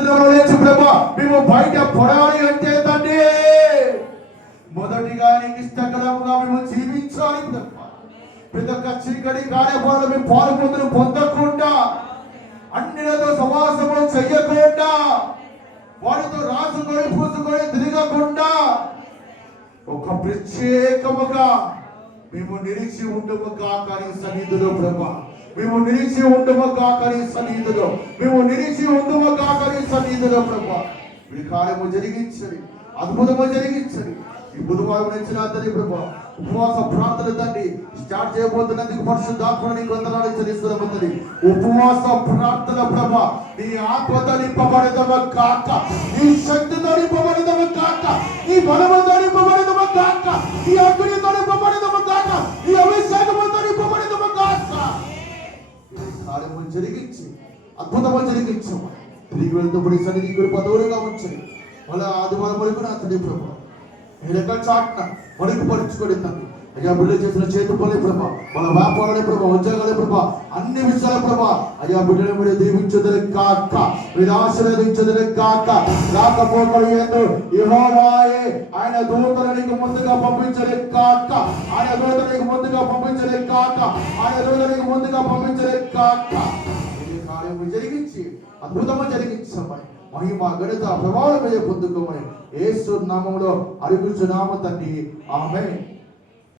మేము బయట పడాలి అంటే తండ్రి మొదటిగా నీకు ఇష్టకరంగా మేము జీవించాలి. ప్రతి ఒక్క చీకటి కార్యక్రమాలు మేము పాల్గొందులు పొందకుండా, అన్నిలతో సమాసము చెయ్యకుండా, వారితో రాసుకొని పూసుకొని తిరగకుండా ఒక ప్రత్యేకముగా మేము నిలిచి ఉండము కాక నీ సన్నిధిలో ప్రభా. మేము నిలిచి ఉండము కాక నీ సన్నిధిలో, మేము నిలిచి ఉండము కాక నీ సన్నిధిలో ప్రభా. ఈ కార్యము జరిగించండి, అద్భుతము జరిగించండి. ఈ బుధవారం నుంచి నా తండ్రి ప్రభా ఉపవాస ప్రార్థన తండ్రి స్టార్ట్ చేయబోతున్నందుకు పరిశుద్ధాత్మను నీకు వందనాలు చెల్లిస్తున్నాము తండ్రి. ఉపవాస ప్రార్థన ప్రభా నీ ఆత్మతో నింపబడదమ కాక, నీ శక్తితో నింపబడదమ కాక, నీ బలముతో నింపబడదమ కాక, నీ అగ్నితో నింపబడదమ కాక, నీ అభిషేకముతో నింపబడదమ కాక. కార్యము జరిగించి అద్భుతము జరిగించు. తిరిగి వెళ్తూ సన్నిధి గురి పదవులుగా ఉంచండి. మళ్ళీ ఆదివారం వరకు నా తండ్రి ప్రభా ఎక్కడ చాట్న మడుగు పరుచుకోండి తండ్రి. అయ్యా బిడ్డలు చేసిన చేతి పని ప్రభా, మన వ్యాపారాల ప్రభా, ఉద్యోగాల ప్రభా, అన్ని విషయాల ప్రభా అయ్యా బిడ్డలు మీరు దీవించదని కాక, మీరు ఆశీర్వదించదని కాక, రాకపోకలు ఏందో యెహోవాయే ఆయన దూతలు నీకు ముందుగా పంపించలే కాక, ఆయన దూతలు నీకు ముందుగా పంపించలే కాక, ఆయన దూతలు నీకు ముందుగా పంపించలే కాక. ఈ కార్యము జరిగించి అద్భుతము జరిగించమని మహిమ గణిత ప్రభావం మీద పొందుకోమని యేసు నామములో అడుగుచున్నాము తండ్రి. ఆమేన్.